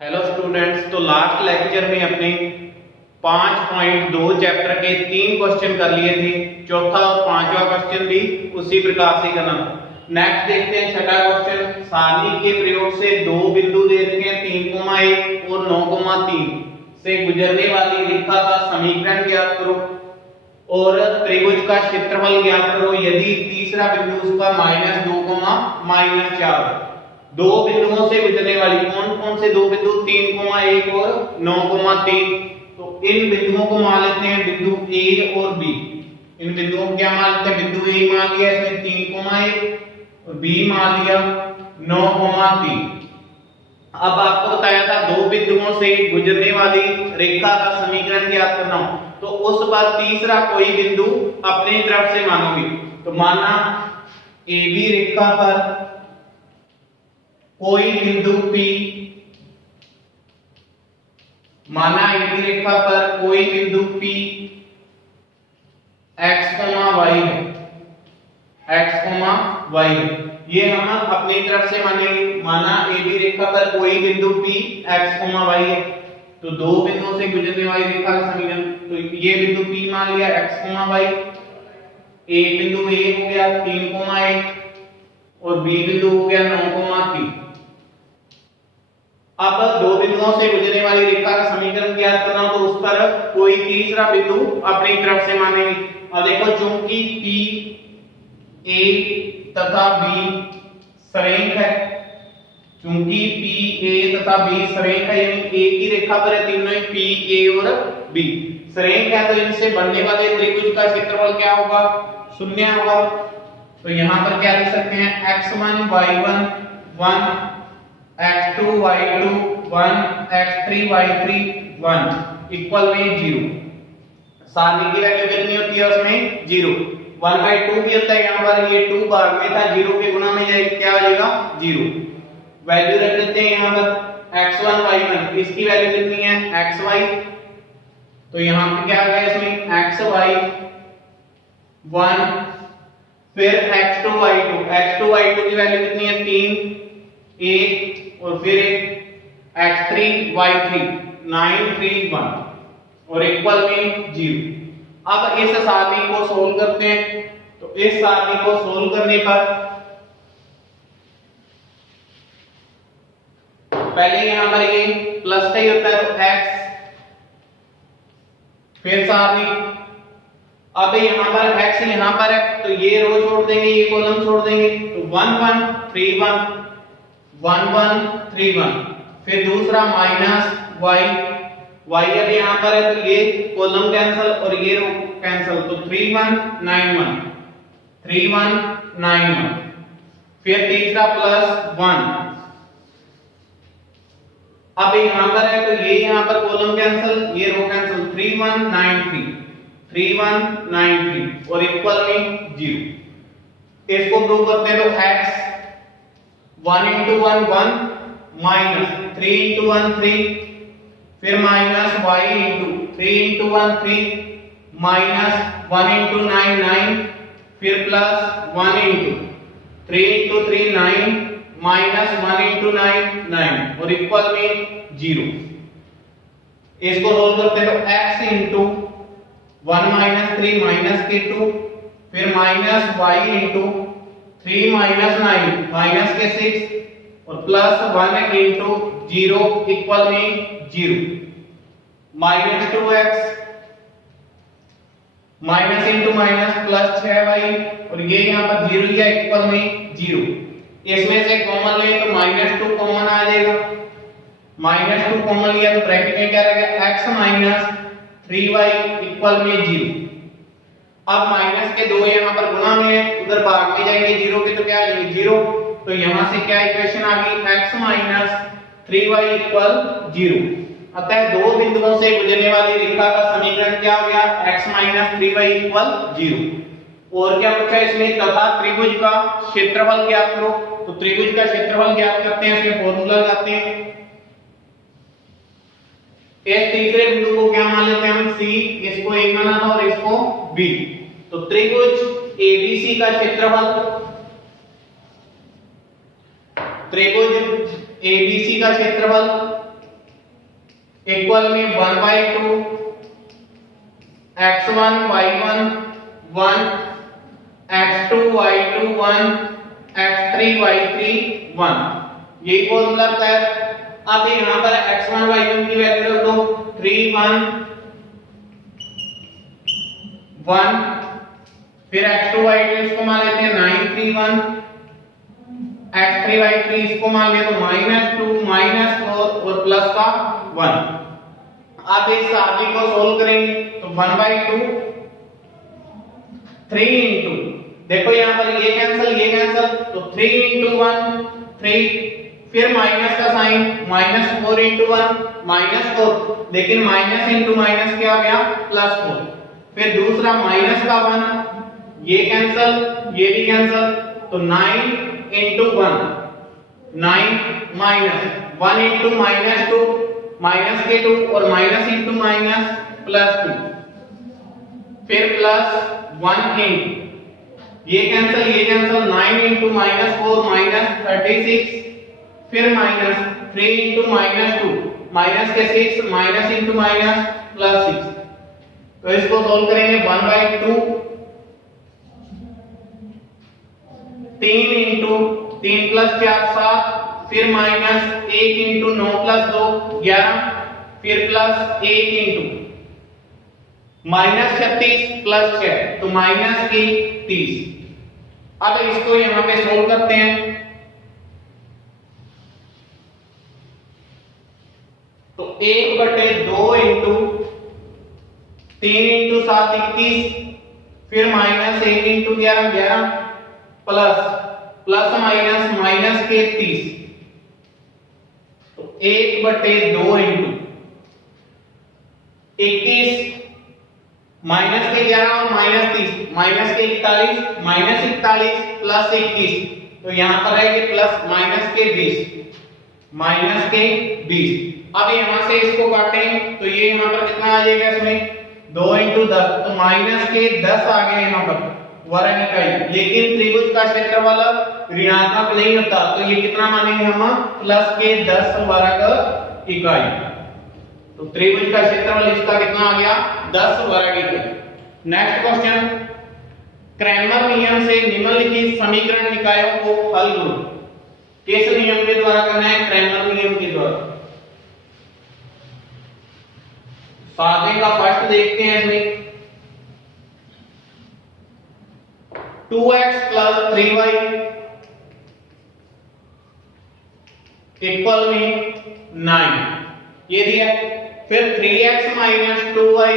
Hello students, तो last lecture में अपने 5.2 चैप्टर के 3 क्वेश्चन कर लिए थे। चौथा और पांचवा क्वेश्चन भी उसी प्रकार से करना। नेक्स्ट देखते हैं छठा क्वेश्चन। सारणी के प्रयोग से दो बिंदु दे रखे हैं 3,1 और 9,3 से गुजरने वाली रेखा का समीकरण ज्ञात करो और त्रिभुज का क्षेत्रफल ज्ञात करो यदि तीसरा बिंदु उसका -2, दो बिंदुओं से गुजरने वाली कौन कौन से दो बिंदु 3,1 और 9,3। तो इन बिंदुओं को मान लेते हैं बिंदु ए और बी। इन बिंदुओं को क्या मान लेते हैं? बिंदु ए मान लिया इसमें 3,1 और बी मान लिया 9,3। अब आपको बताया था दो बिंदुओं से गुजरने वाली रेखा का समीकरण ज्ञात करना हो तो उस बार तीसरा कोई बिंदु अपनी तरफ से मानोगे। तो माना ए बी रेखा पर कोई बिंदु P, माना AB रेखा पर कोई बिंदु P x, y है, x, y है। ये हम अपनी तरफ से मानेंगे। माना AB रेखा पर कोई बिंदु P x, y है तो दो बिंदुओं से गुजरने वाली रेखा का समीकरण। तो ये बिंदु P मान लिया x, y, एक बिंदु A हो गया 3,1 और B बिंदु हो गया 9,3। अब दो बिंदुओं से गुजरने वाली रेखा का समीकरण ज्ञात करना हो तो उस पर कोई तीसरा बिंदु अपनी तरफ से मानेंगे। अब देखो चूंकि P A तथा B सरेख है, चूंकि P A तथा B सरेख है यानी A की रेखा पर है तीनों P A और B सरेख है तो इनसे बनने वाले त्रिभुज का क्षेत्रफल क्या होगा? 0 होगा। तो यहां पर क्या लिख सकते हैं? x1 y1 1, x2 y2 1, x3 y3 1 equal में 0। सारणी की वैल्यू कितनी होती है उसमें? 0। 1/2 भी होता है यहाँ पर, ये 2 भाग में था, 0 के गुणा में क्या आ जाएगा? 0। वैल्यू रख लेते हैं यहाँ पर x1 y1, इसकी वैल्यू कितनी है? xy। तो यहाँ पे क्या आ गया इसमें? xy 1, फिर x2 y2 की वैल्यू कितनी है? 3 1 और फिर x3 y3 9 3 1 और इक्वल में 0। अब इस सारणी को सोल्व करते हैं। तो इस सारणी को सोल्व करने पर पहले यहां पर ये प्लस का ही होता है तो x, फिर सारणी। अब यहां पर x यहां पर है तो ये रो छोड़ देंगे, ये कॉलम छोड़ देंगे तो 1 1 3 1 1 1 3 1। फिर दूसरा माइनस y अब यहां पर है तो ये कॉलम कैंसिल और ये रो कैंसिल तो 3 1 9 1 3 1 9 1। फिर तीसरा प्लस 1। अब यहां पर है तो ये यहां पर कॉलम कैंसिल ये रो कैंसिल 3 1 9 3 3 1 9 3 और इक्वल में 0। इसको प्रूव करते हैं तो x 1 into 1 1 minus 3 into 1 3 फिर minus y into 3 into 1 3 minus 1 into 9 9 फिर plus 1 into 3 into 3 9 minus 1 into 9 9 और इक्वल में 0। इसको सोल्व करते हैं तो x into 1 minus 3 minus के 2 फिर minus y into 3 minus 9 minus के 6 और प्लस 1 into 0 इक्वल में 0। Minus 2x minus into minus plus 6y और ये यहाँ पर 0 लिया इक्वल में 0। इसमें से कॉमन ले तो -2 कॉमन आ जाएगा। -2 कॉमन लिया तो ब्रैकेट में क्या रहेगा? x माइनस 3y इक्वल में 0। अब माइनस के दो यहाँ पर गुणा में है, उधर भाग में जाएंगे 0 के तो क्या आ जाएंगे? 0। तो यहाँ से क्या इक्वेशन आ गई? x minus 3y equal 0। अतः दो बिंदुओं से गुजरने वाली रेखा का समीकरण क्या हो गया? x minus 3y equal 0। और क्या पूछा इसमें? तथा त्रिभुज का क्षेत्रफल ज्ञात करो। तो त्रिभुज का क्षेत्रफल ज्ञात करते हैं, इसमें फॉर्मूला लगाते हैं। इस तीसरे बिंदु को क्या मान लेते हैं हम? C, इसको A माना था और इसको B। तो त्रिभुज ABC का क्षेत्रफल, त्रिभुज ABC का क्षेत्रफल इक्वल में 1/2 x1 y1 1 x2 y2 1 x3 y3 1, यही फॉर्मूला है। अब यहां पर x1 y1 की वैल्यू रख दो 3 1 1, फिर x2 y2 इसको मान लेते हैं 9 3 1, x3 y3 इसको मान ले तो -2 -4 और प्लस का 1। अब इस सारणी को सोल्व करेंगे तो 1/2 3 इंटू, देखो यहां पर ये कैंसिल तो 3 इंटू 1 3, फिर माइनस का साइन -4 इंटू 1 -4, लेकिन माइनस इंटू माइनस क्या आ गया +4, फिर दूसरा माइनस का 1, ये कैंसिल ये भी कैंसिल, तो 9 इंटू 1 9 माइनस 1 इंटू -2 माइनस के 2 और माइनस इंटू माइनस +2, फिर प्लस 1 इंटू ये कैंसिल 9 इंटू -4 -36, फिर माइनस 3 इंटू -2 माइनस के 6 माइनस इंटू माइनस +6, तो इसको सोल्व करेंगे 1/2 3 इंटू 3 प्लस 4 7, फिर माइनस 1 इंटू 9 प्लस 2 11, फिर प्लस 1 इंटू -36 प्लस 6 तो -30। अब इसको यहां पे सोल्व करते हैं तो 1/2 इंटू 3 इंटू 7 21, फिर -1 इंटू 11 11, प्लस माइनस के 30, तो 1/2 इंटू 21 माइनस के 11 और -30 माइनस के 41 -41 प्लस 21, तो यहां पर है कि प्लस माइनस के 20। अब यहां से इसको काटें तो ये यहां पर कितना आ जाएगा, इसमें 2 इंटू 10, तो माइनस के 10 आ गए यहां पर वर्ग इकाई, लेकिन त्रिभुज का क्षेत्रफल ऋणात्मक नहीं होता, तो ये कितना मानेंगे हम प्लस के 10 वर्ग इकाई, तो त्रिभुज का क्षेत्रफल इसका कितना आ गया 10 वर्ग इकाई। नेक्स्ट क्वेश्चन, क्रैमर नियम से निम्नलिखित समीकरण निकायों को हल करो। किस नियम के द्वारा करना है, क्रैमर नियम के द्वारा। सातवें का फर्स्ट देखते हैं, इसमें 2x + 3y इक्वल में 9, ये दिया। फिर 3x - 2y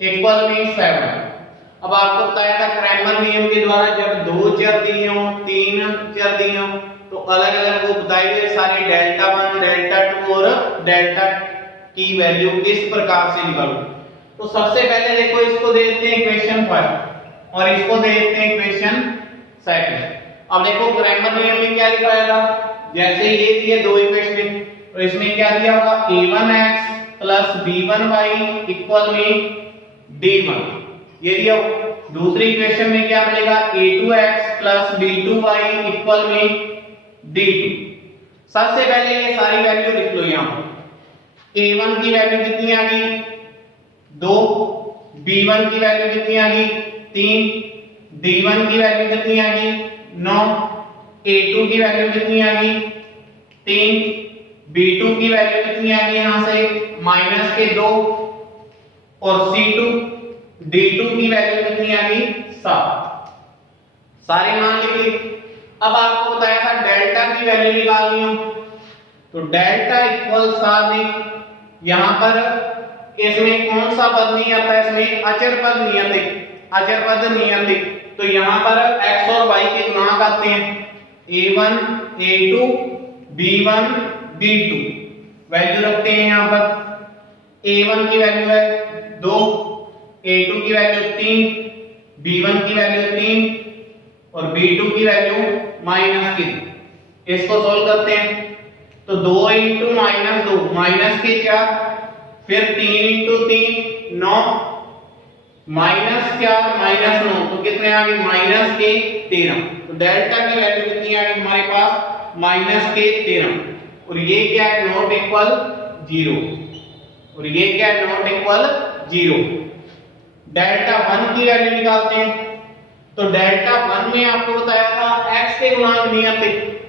इक्वल में 7। अब आपको बताया था क्रैमर नियम के द्वारा जब 2 चर दिए हो 3 चर दिए हो तो अलग अलग वो बताइए सारी डेल्टा 1 डेल्टा 2 और डेल्टा की वैल्यू किस प्रकार से निकालो। तो सबसे पहले देखो इसको दे देते हैं इक्वेशन फर्स्ट और इसको दे देते हैं इक्वेशन सेकंड। अब देखो क्रैमर नियम में क्या लिखाया था, जैसे ये दिए दो इक्वेशन तो इसमें क्या दिया होगा a1x + b1y इक्वल में d1, ये दिया। दूसरी इक्वेशन में क्या मिलेगा a2x + b2y इक्वल में d2। सबसे पहले ये सारी वैल्यू लिख लो। यहां a1 की वैल्यू कितनी आ गई 2, b1 की वैल्यू कितनी आ गई 3, d1 की वैल्यू कितनी आ गई 9, a2 की वैल्यू कितनी आ गई 3, b2 की वैल्यू कितनी आ गई यहां से -2 और c2 d2 की वैल्यू कितनी आ गई 7। सारे मान लिख लिए। अब आपको बताया था डेल्टा की वैल्यू निकालनी हो तो डेल्टा इक्वल सारणी, यहां पर इसमें कौन सा पद नहीं आता है, इसमें अचर पद नियंत्रित। तो यहां पर x और y के गुणांक आते हैं a1 a2 b1 b2, value रखते हैं यहां पर। a1 की वैल्यू है 2, a2 की वैल्यू 3, b1 की वैल्यू 3 और b2 की वैल्यू -3। इसको सोल्व करते हैं तो 2 × -2 -4, फिर 3 × 3 9, -4 -9 तो कितने आ गए -13। तो डेल्टा की वैल्यू कितनी आ गई हमारे पास -13 और ये क्या है नॉट इक्वल जीरो, और ये क्या है, नॉट इक्वल जीरो। डेल्टा 1 की वैल्यू निकालते हैं। तो डेल्टा 1 में आपको बताया था x के गुणांक नहीं आते।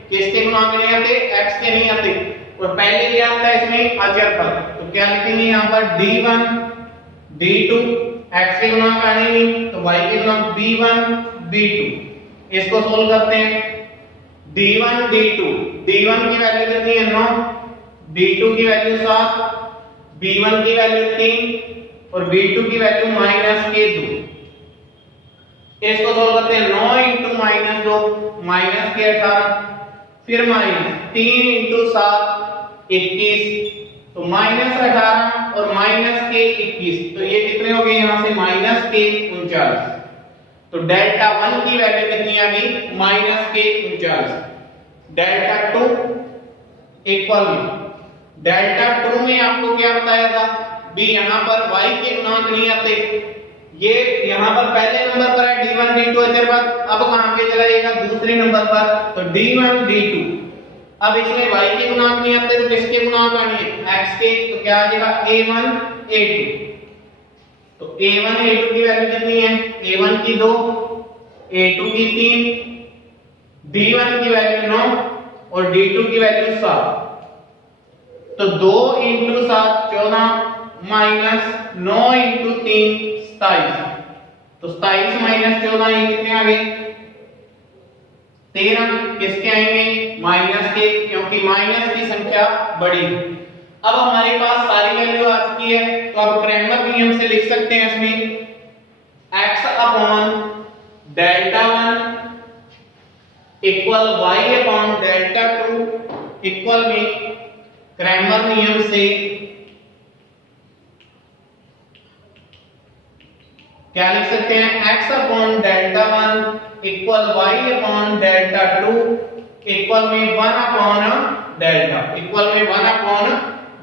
किसके गुणांक नहीं आते? x के नहीं आते। और पहले क्या आता है इसमें? अचर पद। तो क्या लिखेंगे यहाँ पर? d1 d2, x के गुणांक आने नहीं तो y के गुणांक b1 b2। इसको सोल्व करते हैं। d1 d2, d1 की वैल्यू कितनी है? 9, d2 की वैल्यू 7, b1 की वैल्यू 3 और b2 की वैल्यू -2। इसको सोल्व करते हैं। 9 इंटू -2 -18, फिर -3 इंटू 7 21, तो -18 और -21, तो ये कितने हो गए यहां से? -39। तो डेल्टा 1 की वैल्यू कितनी आ गई? -39। डेल्टा 2 इक्वल में डेल्टा 2 में आपको क्या बताया था? भी यहां पर y के गुणांक नहीं आते। ये यहां पर पहले नंबर पर है d1 d2 अचर पद, अब कहां पे चला जाएगा? दूसरे नंबर पर। तो d1 d2, अब इसमें y के गुणांक नहीं आते तो किसके गुणांक आएंगे? x के। तो क्या आ जाएगा? a1 a2। तो a1 a2 की वैल्यू कितनी है? a1 की 2, a2 की 3, d1 की वैल्यू 9 और d2 की वैल्यू 7। तो 2 इंटू 7 14 माइनस 9 इंटू 3 27। तो 27 माइनस 14 ये कितने आ गए? 13। किसके आएंगे? माइनस के, क्योंकि माइनस की संख्या बड़ी। अब हमारे पास सारी वैल्यू आ चुकी है, तो अब क्रैमर नियम से लिख सकते हैं इसमें x upon delta 1 equal y upon delta 2 equal में क्रैमर नियम से क्या लिख सकते हैं? x upon delta 1 equal y upon delta 2 equal में 1 अपॉन डेल्टा, इक्वल में 1 अपॉन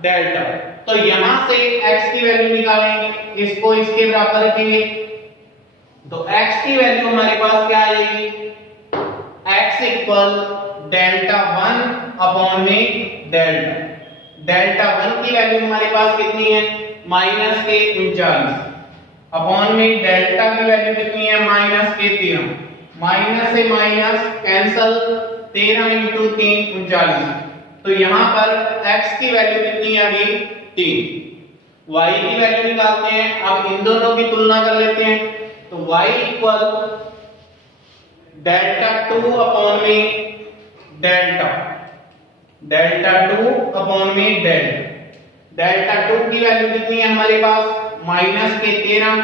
डेल्टा। तो यहां से x की वैल्यू निकालेंगे, इसको इसके बराबर रखेंगे। तो x की वैल्यू हमारे पास क्या आएगी? x इक्वल डेल्टा 1 अपॉन में डेल्टा। डेल्टा 1 की वैल्यू हमारे पास कितनी है? -39 अपॉन में डेल्टा की वैल्यू कितनी है? -13। माइनस से माइनस कैंसल, 13 इंटू 3 39। तो यहां पर x की वैल्यू कितनी आ गई? 3। y की वैल्यू निकालते हैं। अब इन दोनों की तुलना कर लेते हैं। तो y इक्वल डेल्टा 2 अपॉन में डेल्टा, डेल्टा 2 अपॉन में डेल्टा। डेल्टा 2 की वैल्यू कितनी है हमारे पास? -13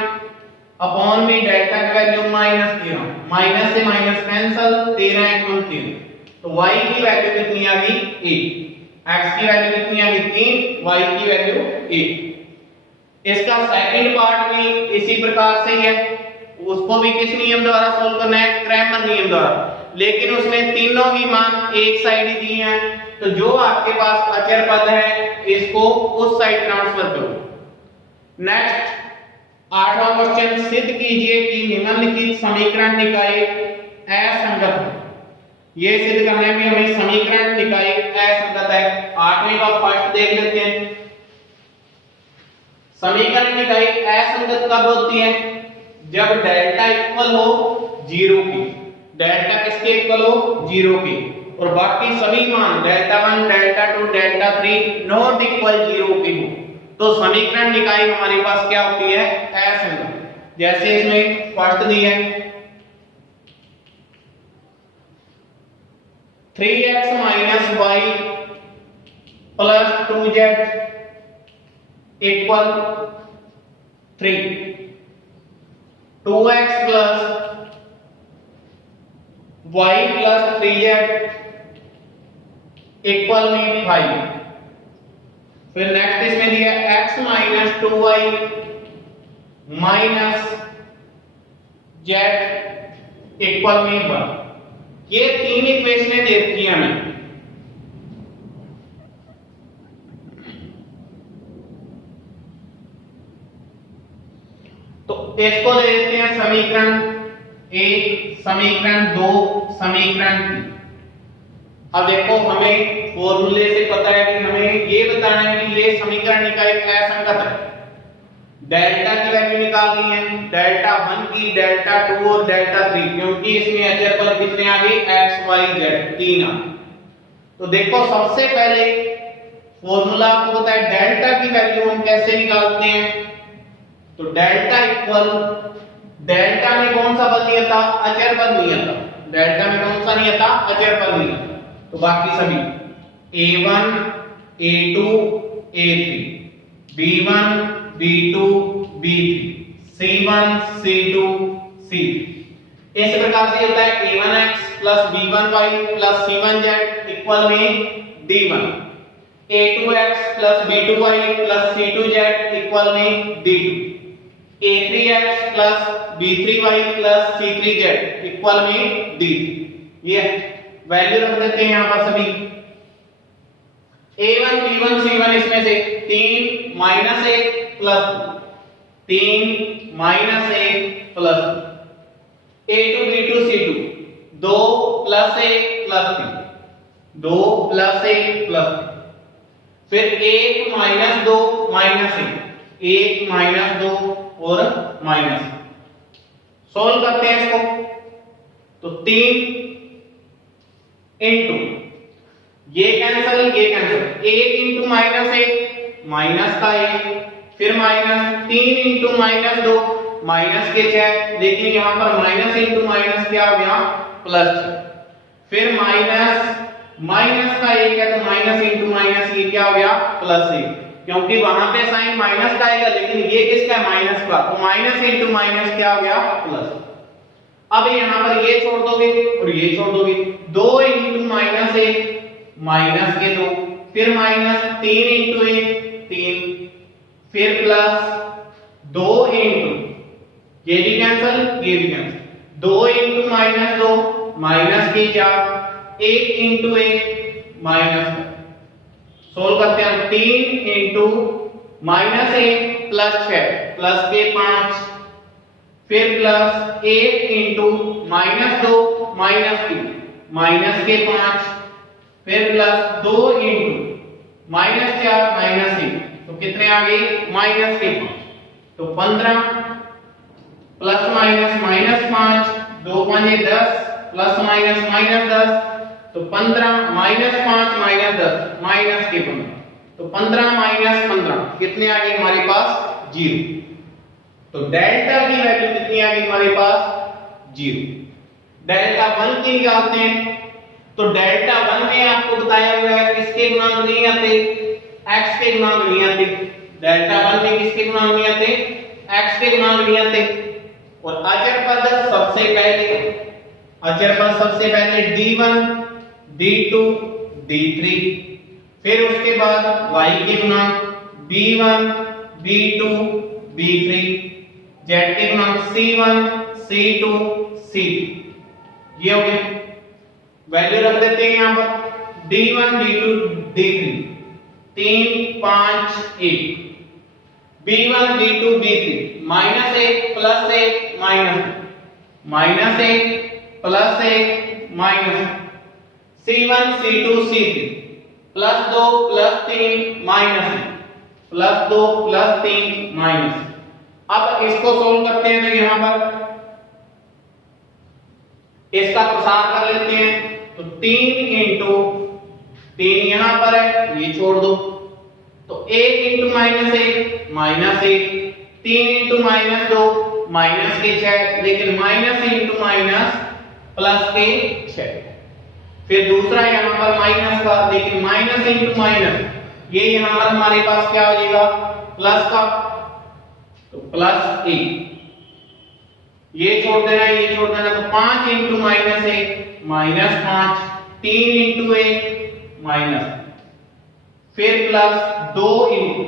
अपॉन में डेल्टा की वैल्यू -13, माइनस से माइनस कैंसल, 13 × 3। तो y की वैल्यू कितनी आ गई? 1। x की वैल्यू कितनी आ गई? 3, y की वैल्यू 1। इसका सेकंड पार्ट भी इसी प्रकार से ही है। उसको भी किस नियम द्वारा सोल्व करना है? क्रैमर नियम द्वारा। लेकिन उसमें तीनों ही मान एक साइड ही दी हैं, तो जो आपके पास अचर पद है इसको उस साइड ट्रांसफर करो। नेक्स्ट 8वां क्वेश्चन, सिद्ध कीजिए कि निम्नलिखित समीकरण निकाय असंगत है। ये सिद्ध करने में हमें समीकरण निकाय असंगत है। 8वें का फर्स्ट देख लेते हैं। समीकरण निकाय असंगत कब होती है? जब डेल्टा इक्वल हो 0 की। डेल्टा किसके इक्वल हो? 0 की। और बाकी सभी मान delta 1, delta 2, delta 3 not equal 0 के हो, तो समीकरण निकाय हमारे पास क्या होती है? असंगत। जैसे इसमें फर्स्ट दी है 3x - y + 2z equal 3, 2x + y + 3z equal में 5। फिर नेक्स्ट इसमें दिया x - 2y - z इक्वल में 1। ये तीन इक्वेशनें दे रखी हैं हमें। तो इसको दे देते हैं समीकरण 1, समीकरण 2, समीकरण 3। अब देखो हमें फॉर्मूले से पता है कि हमें ये बताना है कि ये समीकरण का एक असंगत है। डेल्टा की वैल्यू निकालनी है, डेल्टा 1 की, डेल्टा 2 और डेल्टा 3, क्योंकि इसमें अचर पद कितने आ गए, x y z, 3 आ गए। तो देखो सबसे पहले फॉर्मूला आपको पता है, डेल्टा की वैल्यू हम कैसे निकालते हैं। तो डेल्टा इक्वल, डेल्टा में कौन सा पद नहीं आता, अचर पद नहीं आता। डेल्टा में कौन सा नहीं आता, अचर पद नहीं आता। तो बाकी सभी a1 a2 a3 b1 b2 b3 c1 c2 c3। इस प्रकार से होता है a1x plus b1y plus c1z equal में d1, a2x plus b2y plus c2z equal में d2, a3x plus b3y plus c3z equal में d3। ये वैल्यू रख देते हैं यहां पर सभी। a1 b1 c1 इसमें से 3 minus 1 plus 3 minus 1 plus a2 b2 c2 2 plus 1 plus 3 2 plus 1 plus 3, फिर 1 माइनस 2 माइनस 1 माइनस 2 और माइनस। सॉल्व करते हैं इसको। तो 3 इनटू ये कैंसिल 1 इनटू माइनस 1 माइनस का 1, फिर माइनस 3 इनटू माइनस 2 माइनस के 6, लेकिन यहां पर माइनस इनटू माइनस क्या हो गया, प्लस 6, फिर माइनस माइनस का 1 है तो माइनस इनटू माइनस ये क्या हो गया, प्लस 1, क्योंकि वहां पे साइन माइनस का आएगा लेकिन ये किसका है, माइनस का, तो माइनस इनटू माइनस क्या हो गया, प्लस। अब यहां पर ये छोड़ दोगे और ये छोड़ दोगे, 2 इनटू माइनस 1 माइनस के 2, फिर माइनस 3 इनटू 1 3, फिर प्लस 2 इनटू ये भी कैंसिल ये भी कैंसिल, 2 इनटू माइनस 2 माइनस के 4, 1 इनटू 1 माइनस। सोल्व करते हैं। 3 इनटू माइनस 1 प्लस 6 प्लस के 5, फिर plus 1 into minus 2 minus 3 minus के 5, फिर प्लस 2 इनटू माइनस 4 माइनस 1, तो कितने आ गए, माइनस के 5, तो 15 plus minus minus 5 2 5 10 plus minus minus 10, तो 15 माइनस 5 माइनस 10 माइनस के 15, तो 15 माइनस 15 कितने आ गए हमारे पास, 0। तो डेल्टा की वैल्यू कितनी आ गई हमारे पास, 0। डेल्टा 1 की निकालते हैं। तो डेल्टा 1 में आपको बताया हुआ है किसके गुणांक नहीं आते, x के गुणांक नहीं आते। डेल्टा 1 में किसके गुणांक नहीं आते, x के गुणांक नहीं आते। और अचर पद सबसे पहले d1 d2 d3, फिर उसके बाद y के गुणांक b1 b2 b3, z के गुणांक c1 c2 c3, ये हो गया। वैल्यू रख देते हैं यहां पर d1 d2 d3 3 5 1, b1 b2 b3 minus 1 plus 1 minus 1 plus 1 minus, c1 c2 c3 plus 2 plus 3 minus, plus 2 plus 3 minus. अब इसको सोल्व करते हैं तो यहां पर इसका प्रसार कर लेते हैं। तो 3 इनटू 3 यहां पर है, ये छोड़ दो, तो 1 into minus 1 minus 1, 3 into minus 2 minus के 6, लेकिन माइनस इनटू माइनस प्लस के 6, फिर दूसरा यहां पर माइनस का, लेकिन माइनस इनटू माइनस, ये यहां पर हमारे पास क्या हो जाएगा, प्लस का, तो प्लस 1, ये छोड़ देना ये छोड़ देना, तो 5 into minus 1 minus 5, 3 into 1 minus, फिर प्लस 2 इनटू,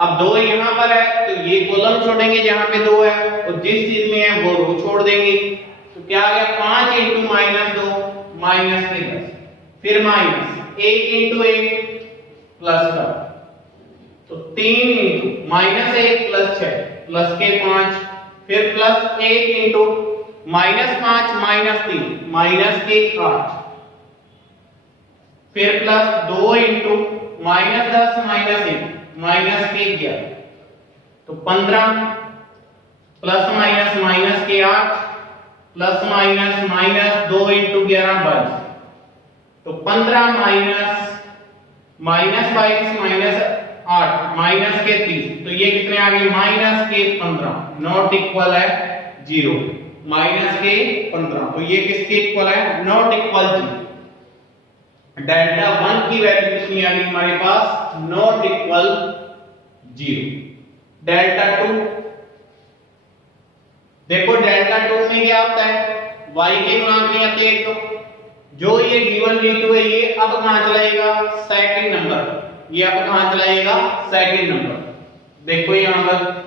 अब 2 यहां पर है तो ये कॉलम छोड़ेंगे जहां पे 2 है, और जिस चीज में है वो रो छोड़ देंगे, तो क्या आ गया, 5 इनटू माइनस 2 माइनस के 10, फिर माइनस 1 इनटू 1 प्लस का, तो 3 इनटू माइनस 1 प्लस 6 प्लस के 5, फिर plus 1 into minus 5 minus 3 minus के 8, फिर प्लस 2 इंटू -10 -1 माइनस के 11 तो 15 प्लस माइनस माइनस के 8 प्लस माइनस माइनस 2 इंटू 11 22 तो 15 माइनस माइनस 22 माइनस 8 माइनस के 30 तो ये कितने आ गए माइनस के 15 नॉट इक्वल है 0 माइनस के 15 तो ये किसके इक्वल है नॉट इक्वल 0 डेल्टा 1 की वैल्यू कितनी आ गई हमारे पास नॉट इक्वल 0 डेल्टा 2 देखो डेल्टा 2 में क्या होता है y के गुणांक नहीं आते एक तो जो ये d1 d2 है ये अब कहां चलाएगा सेकंड नंबर ये अब कहां चलाएगा सेकंड नंबर देखो यहां पर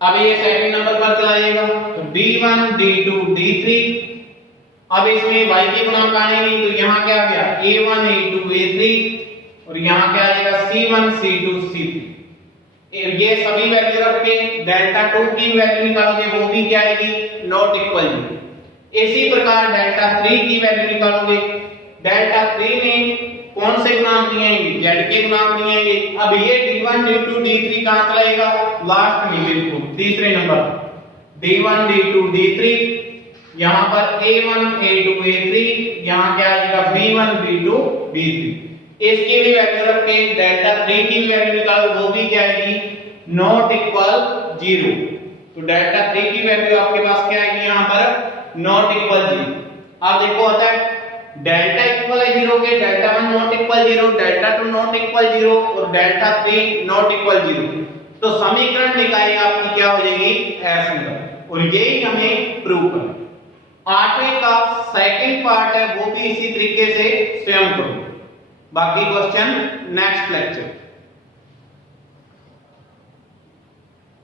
अब ये सेकंड नंबर पर चलाएगा तो d1 d2 d3 अब इसमें y के गुणांक आने नहीं तो यहां क्या आ गया a1 a2 a3 और यहां क्या आएगा c1 c2 c3 ये सभी वैल्यू रख के डेल्टा 2 की वैल्यू निकालोगे वो भी क्या आएगी नॉट इक्वल 0 इसी प्रकार डेल्टा 3 की वैल्यू निकालोगे डेल्टा 3 में कौन से गुणांक नहीं आएंगे z के गुणांक नहीं आएंगे अब ये d1 d2 d3 कहां चलाएगा लास्ट में बिल्कुल तीसरे नंबर d1 d2 d3 यहां पर a1 a2 a3 यहां क्या आ जाएगा b1 b2 b3 इसकी भी वैल्यू रख के डेल्टा 3 की वैल्यू निकालो वो भी क्या आएगी नॉट इक्वल 0 तो डेल्टा 3 की वैल्यू आपके पास क्या आएगी यहां पर नॉट इक्वल 0 अब देखो होता है डेल्टा इक्वल है 0 के delta 1 not equal 0 delta 2 not equal 0 और डेल्टा 3 नॉट इक्वल 0 तो समीकरण निकाय आपकी क्या हो जाएगी ऐसे नंबर और यही हमें प्रूव करना आठवें का सेकंड पार्ट है वो भी इसी तरीके से स्वयं करो बाकी क्वेश्चन नेक्स्ट लेक्चर